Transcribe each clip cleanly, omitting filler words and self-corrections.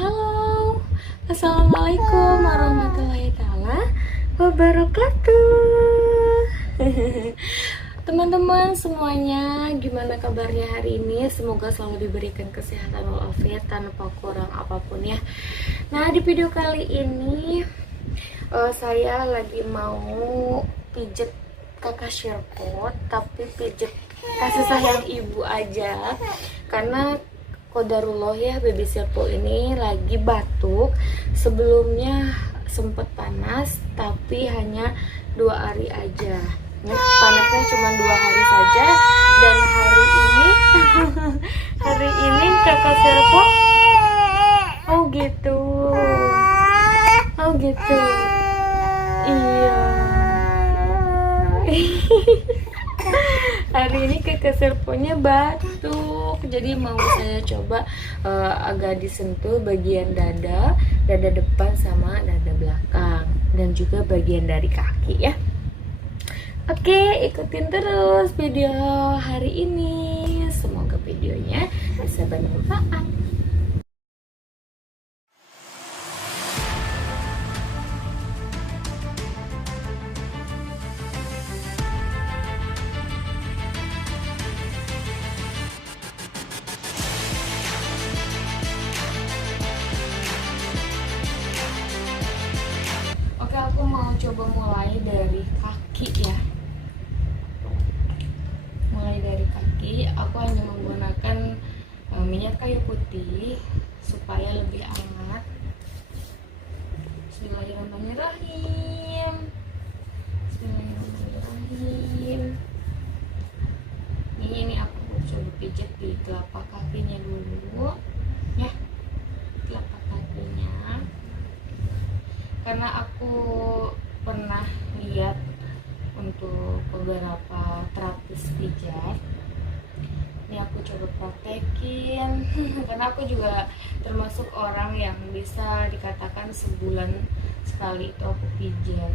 Halo, Assalamualaikum warahmatullahi taala wabarakatuh. Teman-teman semuanya, gimana kabarnya hari ini? Semoga selalu diberikan kesehatan walafiat tanpa kurang apapun ya. Nah, di video kali ini saya lagi mau pijet kakak Sherpot, tapi pijet kasih sayang ibu aja, karena qadarullah ya, baby Sherpot ini lagi batuk. Sebelumnya sempet panas, tapi hanya 2 hari aja. Panasnya cuma 2 hari saja, dan hari ini hari ini kakak Sherpot gitu. Iya. Hari ini kakak Sherpotnya batuk, jadi mau saya coba agak disentuh bagian dada depan sama dada belakang, dan juga bagian dari kaki ya. Oke, ikutin terus video hari ini, semoga videonya bisa bermanfaat. Oke, aku mau coba mulai dari kaki ya. Mulai dari kaki, aku hanya menggunakan minyak kayu putih supaya lebih hangat. Bismillahirrahmanirrahim. Ini aku coba pijat di telapak kakinya dulu ya, telapak kakinya, karena aku pernah lihat untuk beberapa terapis pijat. Ini aku coba praktekin karena aku juga termasuk orang yang bisa dikatakan sebulan sekali itu aku pijat.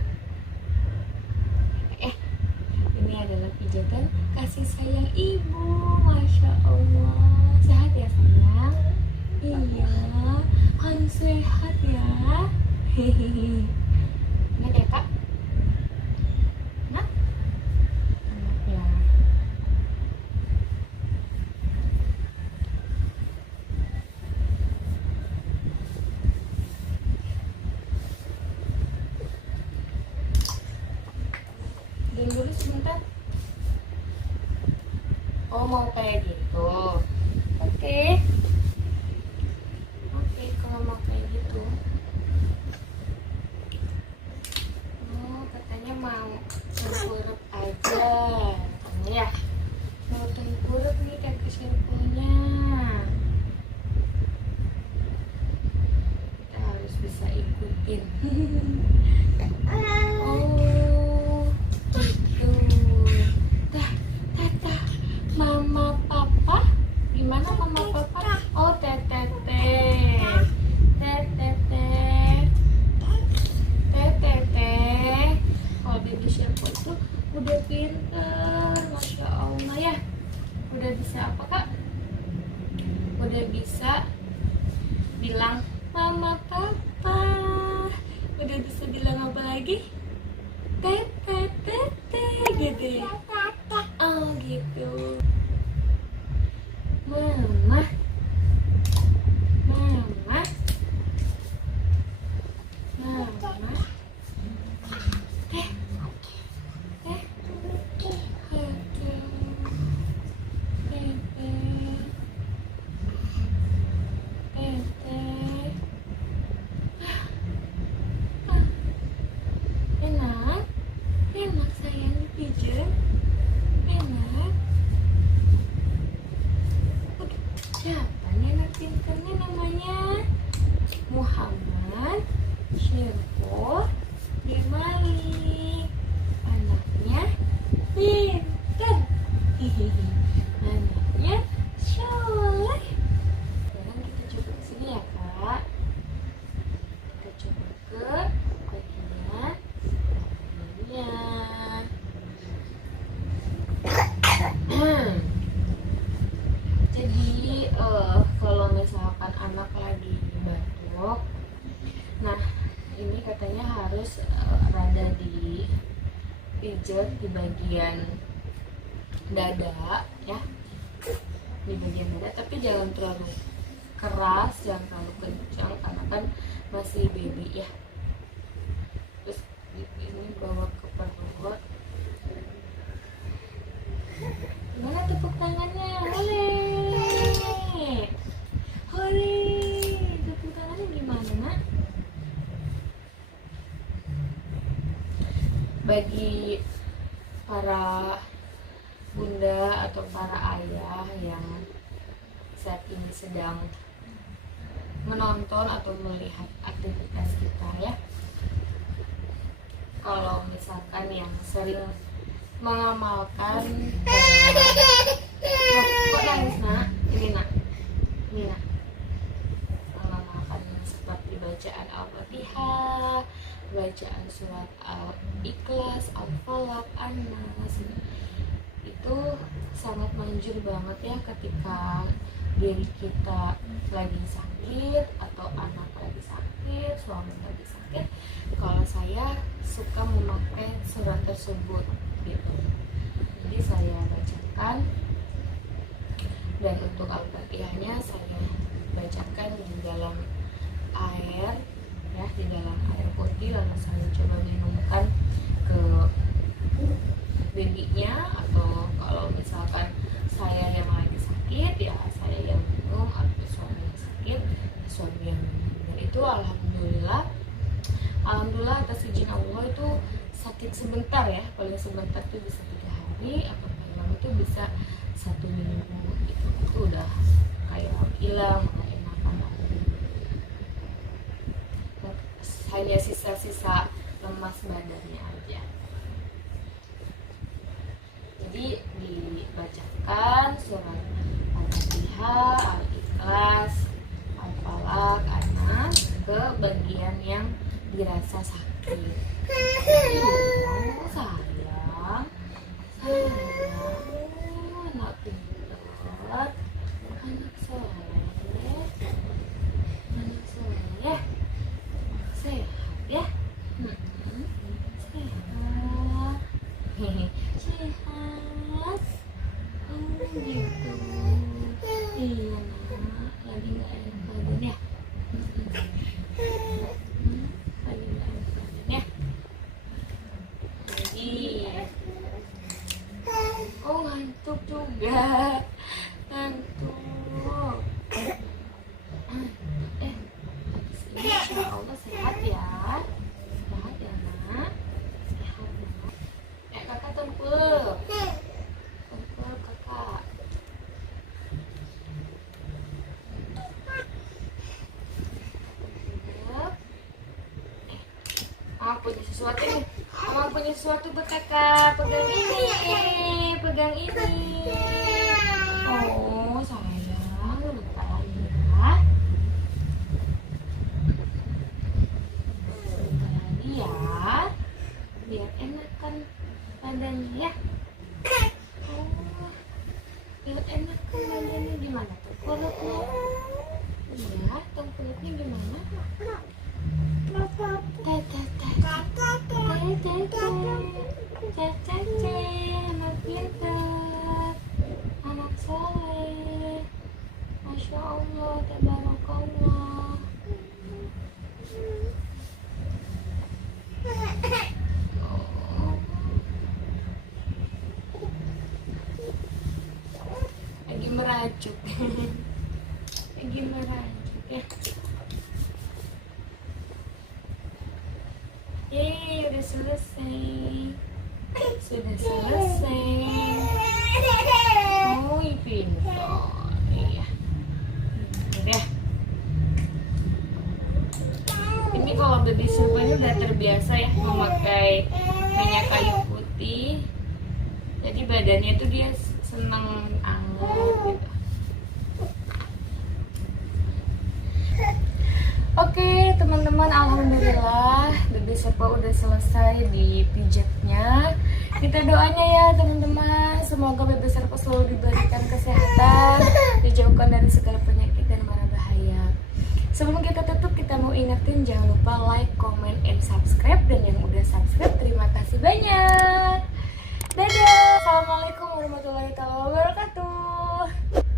Ini adalah pijatan kasih sayang ibu, masya Allah. Sehat ya sayang? Iya, harus sehat ya. Hehehe. Enak ya kak? Enak? Enak ya. Diam dulu sebentar. Oh, mau kayak gitu. Oke, kalau mau kayak gitu. Oh, katanya mau tengkurap aja ya. Mau tengkurap nih kakak Sherpotnya. Kita harus bisa ikutin. Oh, gitu. Mama papa, gimana mama papa? Oh, teteh. Kalau baby Sherpot tuh udah pinter, masya Allah ya. Udah bisa apa kak? Udah bisa bilang mama papa. Udah bisa bilang apa lagi? Teteh gitu ya. Oh gitu. Mama. Enak sayang dipijat. kepergok. Nah ini katanya harus rada dipijet di bagian dada ya, di bagian dada, tapi jangan terlalu keras, jangan terlalu kencang karena kan masih baby ya. Terus ini bawa ke perut. Gimana tepuk tangannya? Hore, hore, tepuk tangannya gimana nak? Bagi para bunda atau para ayah yang saat ini sedang menonton atau melihat aktivitas kita ya, kalau misalkan yang sering mengamalkan kok nangis nak? Ini nak mengamalkan seperti bacaan Al-Fatihah, bacaan surat Al-Ikhlas, Al-Falaq, An-Nas, itu sangat manjur banget ya ketika diri kita lagi sakit atau anak lagi sakit, suami lagi sakit. Kalau saya suka memakai surat tersebut gitu, jadi saya bacakan, dan untuk Al-Fatihahnya saya bacakan di dalam air ya, di dalam air putih, lalu saya coba minumkan ke babynya, atau kalau misalkan saya yang lagi sakit ya saya yang minum, atau suami yang sakit suami yang minum. Dan itu alhamdulillah atas izin Allah itu sakit sebentar ya, paling sebentar itu bisa 3 hari, atau paling itu bisa 1 minggu gitu. Itu udah kayak hilang, udah enakan, hanya sisa-sisa lemas badannya aja. Jadi dibacakan surat Al-Fatihah, Al-Ikhlas, Al-Falaq, An-Nas ke bagian yang dirasa sakit. Oh, sayang, anak pintar, anak soleh, sehat ya, sehat, sehat, gitu. Iya nak, lagi nggak enak badan ya, lagi nggak enak badan ya. Lagi, oh ngantuk juga, ngantuk. Insya Allah sehat ya, sehat ya nak, sehat ya nak. Kakak tempel kakak. Punya sesuatu nih, Mama punya sesuatu buat kakak. Pegang ini, pegang ini. Oh sayang, lupa lagi ya. Ya, biar enakan badannya ya. Oh, biar enakan badannya gimana tuh? Perutnya, iya, tuh perutnya gimana? Anak pintar, anak soleh, masya Allah, tabarakallah. Lagi merajuk lagi merajuk ya. Yeay, udah selesai, sudah selesai. Oh pintar, iya. Udah. Ini kalau baby super udah terbiasa ya memakai minyak kayu putih, jadi badannya tuh dia seneng anget gitu. Oke teman-teman, alhamdulillah baby super udah selesai dipijatnya. Kita doanya ya teman-teman, semoga baby super selalu diberikan kesehatan, dijauhkan dari segala penyakit dan mara bahaya. Sebelum kita tutup, kita ingetin jangan lupa like, comment, and subscribe. Dan yang udah subscribe terima kasih banyak.